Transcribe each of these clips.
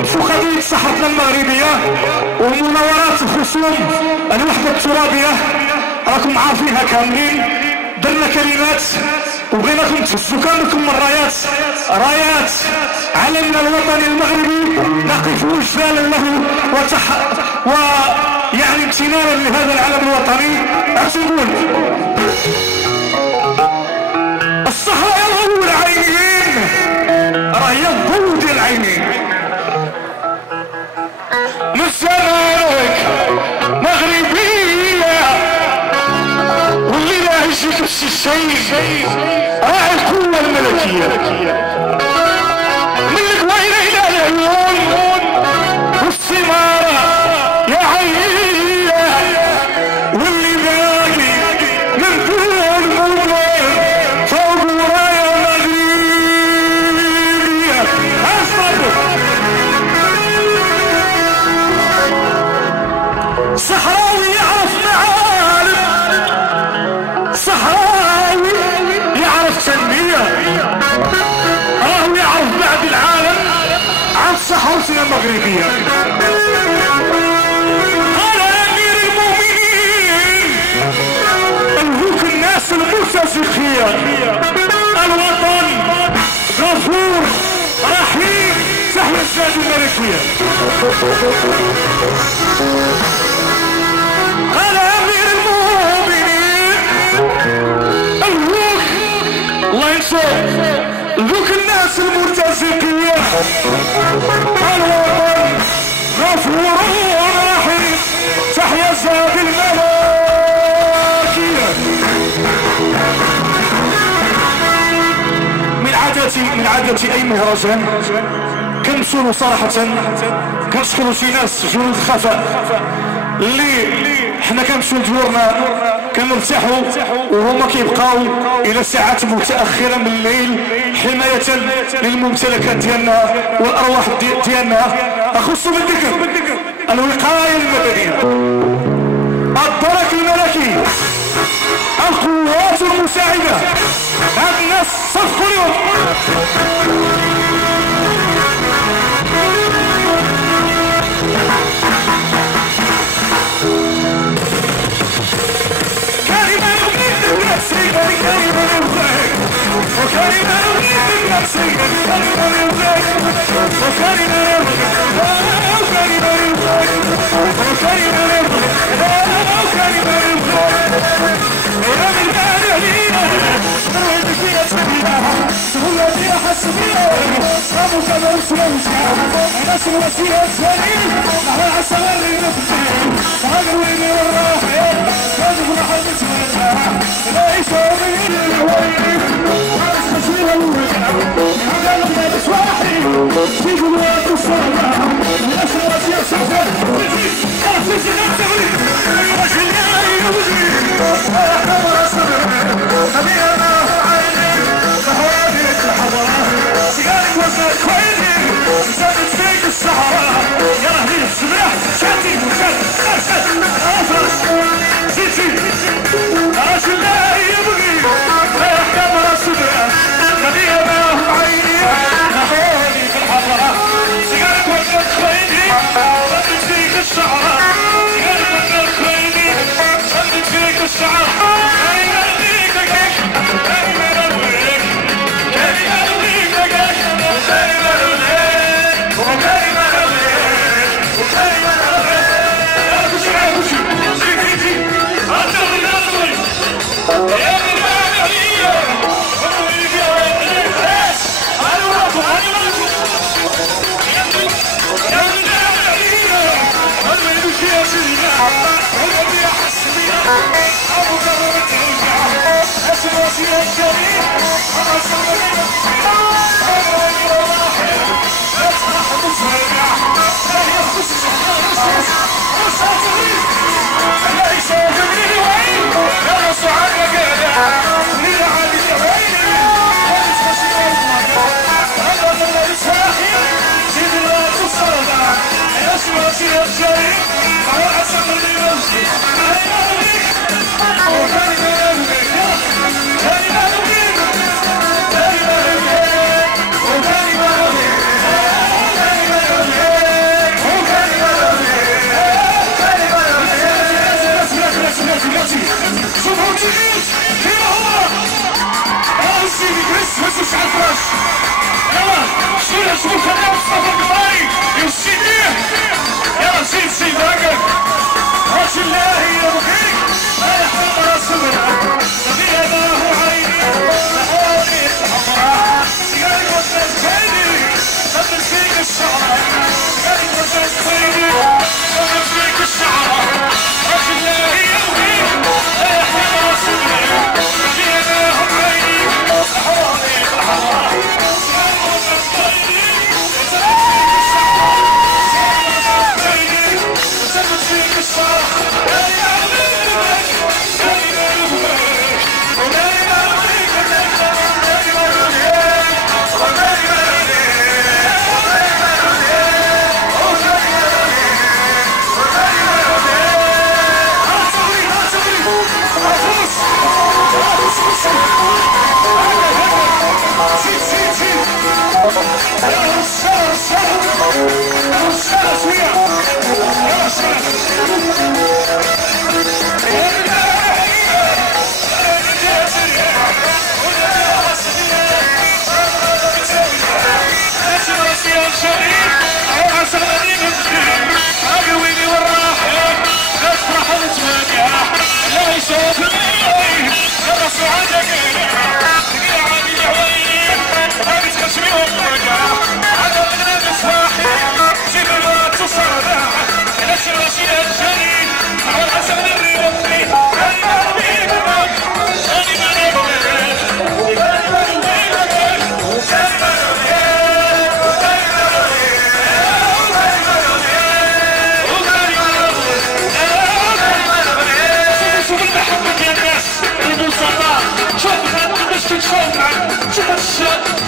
نوقفوا قضية صحتنا المغربية ومناورات الخصوم الوحدة الترابية، راكم عارفينها كاملين. درنا كلمات وبغيناكم تهزوا كاملكم من رايات علمنا الوطني المغربي، نقف وجدانا له ويعني امتنانا لهذا العلم الوطني. نقول الصحراء يضوء العينين، راه هي الضوء ديال العينين. من زمانك مغربية واللي لا يجيك بشي شيء راعي القوة الملكية. من القوينة إلى العيون والثمارة يا عينية، واللي باقي من دون الموت فوق ورايا مغربية. صحراوي يعرف معالم، صحراوي يعرف تنمية، راهو يعرف بعد العالم عن صحوتنا المغربية. قال أمير المؤمنين الهوك الناس المرتزقية، الوطن غفور رحيم تحيا الزاد الملكية. قال أمير المؤمنين الهوك الله ينصر ذوك الناس المرتزقية، الوطن غفور رحيم تحيا الزاد الملكية. من عادة أي مهرجان كنمشيو صراحة كنشكروا شي ناس جنود الخفاء اللي حنا كنمشيو لدورنا كنرتاحوا وهما كيبقاو الى ساعات متاخره من الليل حمايه للممتلكات ديالنا والارواح ديالنا. اخص بالذكر الوقايه المدنيه، الدرك الملكي، القوات المساعده، هاد الناس صفقوا اليوم. كلمة نبنيك نفسي كلمة نبنيك وكلمة نبنيك نفسي كلمة نبنيك وكلمة نبنيك وكلمة نبنيك وكلمة نبنيك وكلمة نبنيك إلى من كان يهدينا نرويد فيها سبيلها سهولتي أحس بيها صابوا كذا وسلوشها ناس الوسيلة سليم نحن عسل اللي نبني فهدويني والراحل فهدونا حدث منها لا يسوي الوين عرس مسيرة الوين هذا المدرس واحد في قلوات الصلاة ناس الوسيلة سهل أفسي نفسي رجل يا يوزي أحمر الصدر أبينا عيني فهوانيك الحضرة سيقالك وزنك كويني زادت فيك الصحراء يا رهلي السباح شاتي وشات أشهد أفرس زيتي رجل لا يبغي أحمر الصدر أبينا عيني فهوانيك الحضرة سيقالك وزنك كويني زادت فيك الصحراء سيقالك وزنك كويني زادت فيك الصحراء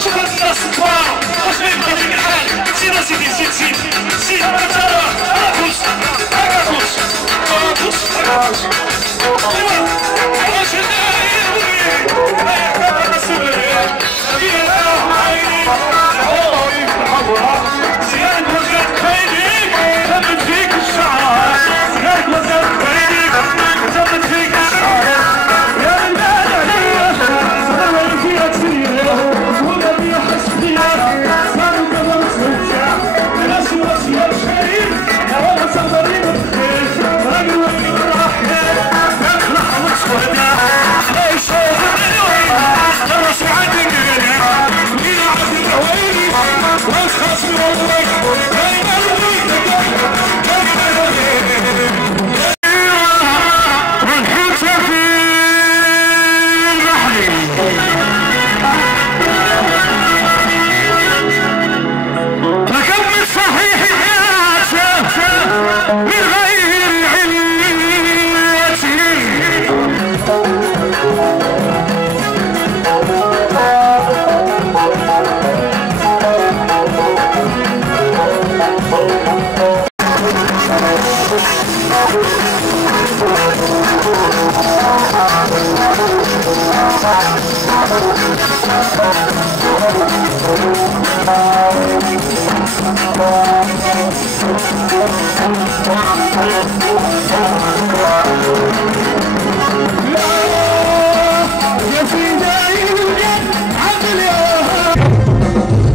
شوف الناس كبار واش بيبقى في الحال سير سيدي سير فوز واش زياد وزاد خيري ثبت فيك الشعر زياد وزاد خيري ثبت فيك الشعر يا المال صبر فيها كثير والذي يحس فيها صاروا كمان سوجع ناس وصيا الشهيد هذا صبري بالخير راجل وين راح يفرح وسودا ليش خلاص عندك مين عبد الهويلي واش خاصني والله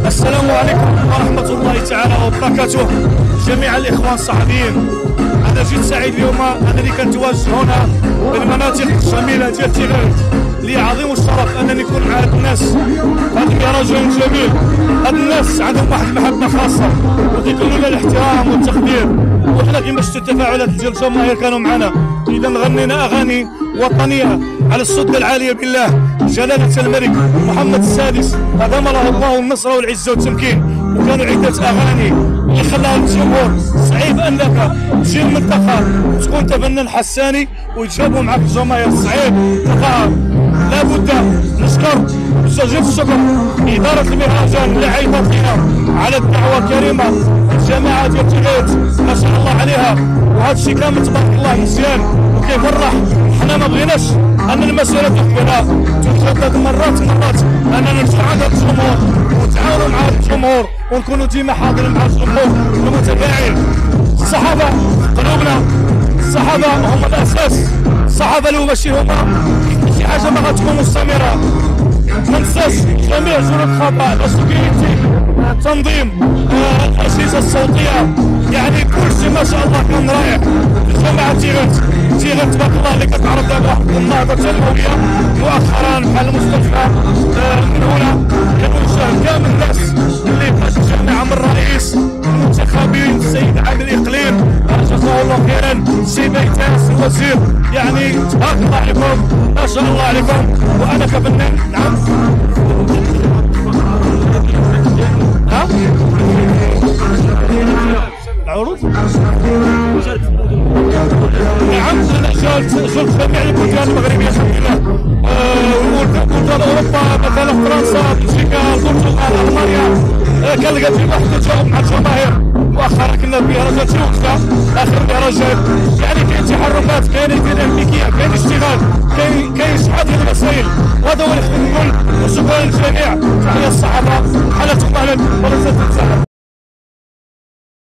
السلام عليكم ورحمة الله تعالى وبركاته جميع الإخوان الصحفيين. أنا جد سعيد اليوم أنني كنتواجد هنا بالمناطق الشميلة ديال تيغيت. لي عظيم الشرف أنني نكون مع هاد الناس، هاد المهرجان جميل. هاد الناس عندهم واحد المحبة خاصة وكيكونوا لنا الاحترام والتقدير، وحنا كيما شفتوا التفاعلات ديال الجماهير كانوا معنا. إذا غنينا أغاني وطنية على الصوت العالية بالله جلالة الملك محمد السادس أدام له الله النصر والعزة والتمكين. وكانوا عدة أغاني اللي خلاها الجمهور صعيب أنك تجي المنطقة وتكون أنت فنان حساني ويتجابوا معك الجماهير. صعيب تلقاها. لابد نشكر جزيل الشكر إدارة المهرجان اللي عيطت لنا على الدعوة الكريمة، الجماعة ديال تيغيت ما شاء الله عليها. وهذا الشيء كامل تبارك الله مزيان وكيفرح. حنا ما بغيناش أن المسيرة تقبلها تتجدد مرات أننا نساعد الجمهور ونتعاونوا مع الجمهور ونكونوا ديما حاضرين مع الجمهور المتابعين. الصحافة قلوبنا، الصحافة هم الأساس. الصحافة لو ماشي هما شي حاجة ما غتكون مستمرة. ما ننساش جميع جنود الخفاء، السكيورتي، التنظيم، الأجهزة الصوتية، يعني كلشي ما شاء الله كان رائع. الجماعة تيغيت تبارك الله اللي كتعرض دابا واحد النهضة تنموية مؤخرا بحال المستشفى من هنا كنوجه كامل الناس اللي بغات الجامعة من الرئيس سي بيتاس الوزير، يعني تبارك الله عليكم، ما شاء الله عليكم. وانا كفنان نعم العروض نعم. انا زرت جميع البلدان المغربيه الحمد لله، بلدان اوروبا مثلا فرنسا، بلجيكا، البرتغال، المانيا. كنلقى في واحد التجاوب مع الجماهير. مؤخرا كنا بمهرجان وقفه اخر مهرجان، يعني كاين تحركات، كاين ديناميكيه، كاين اشتغال، كاين شحال ديال المسائل، وهذا هو اللي خصنا نقول. وشكرا للجميع، تحيه الصحافه، حالتكم اهلا ولا تنسى.